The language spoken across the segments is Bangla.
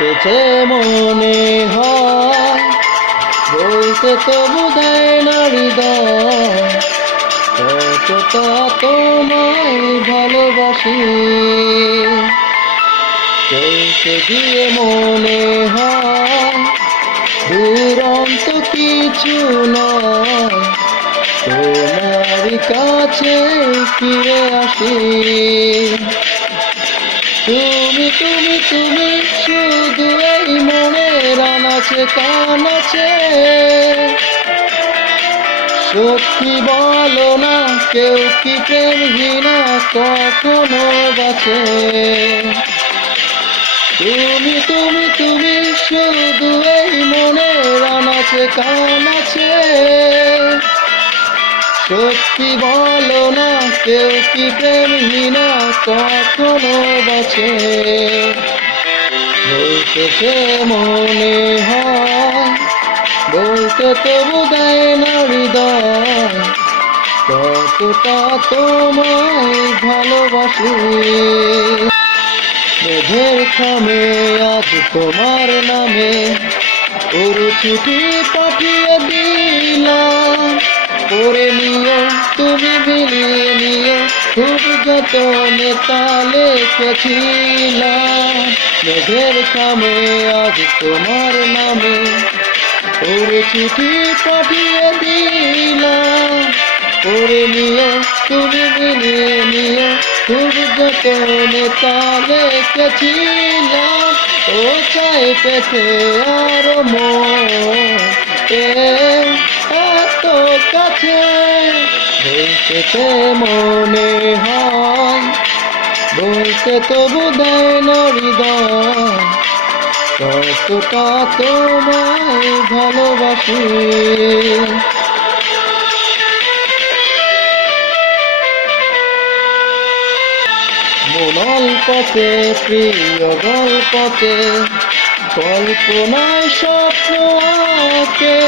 বলতেছে মনে হয়, বলতে তো বোধহয় না হৃদয়, কতটা তোমায় ভালোবাসি। চলতে গিয়ে মনে হয় দুরন্ত কিছু নয়, তোমার কাছে ফিরে আসি। তুমি তুমি তুমি শুধু এই মনের আনাচে কানাচে, সত্যি বলো না কেউ কি প্রেমহীনা কখনো বাঁচে। তুমি তুমি তুমি শুধু এই মনের আনাচে কানাচে, সত্যি বলো না কেউ কি প্রেমহীনা কখনো বাঁচে। বলতেছে মনে হয়, বলতে তো বোধহয় না হৃদয়, কতটা তোমায় ভালোবাসি। মেঘের খামে আজ তোমার নামে ওর চিঠি পাঠিয়ে দিলাম, পড়ে নিও তুমি মিলিয়ে নিও, খুব যতনে তা লিখেছিলাম। মেঘের খামে আজ তোমার নামে ওর চিঠি পাঠিয়ে দিলাম, পড়ে নিও তুমি মিলিয়ে নিও, খুব যতনে তা লিখেছিলাম। ও চাই পেতে আর এত কাছে, বলতেছে মনে হয়, বলতে তো বোধহয় না হৃদয়, কতটা তোমায় ভালোবাসি। গল্পতে প্রিয় গল্পতে, কল্পনায় স্বপ্ন আঁকে,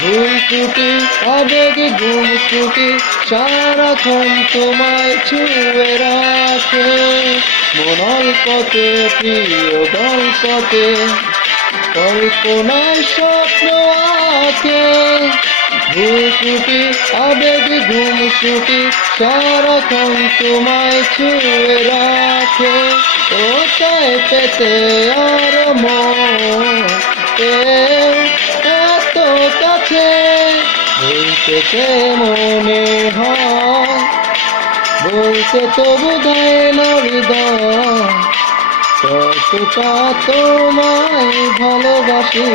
ভুল ত্রুটি আবেগ গুম ত্রুটি সারাক্ষণ তোমায় ছুঁয়ে রাখে। গল্পতে প্রিয় গল্পতে, কল্পনায় স্বপ্ন আঁকে, ভুল ত্রুটি আবেগ ঘুম ত্রুটি সারাক্ষণ তোমায় ছুঁয়ে রাখে। ও চায় পেতে আর এত কাছে, বলতেছে মনে হয়, বলতে তো বোধহয় না হৃদয়, কতটা তোমায় ভালোবাসি।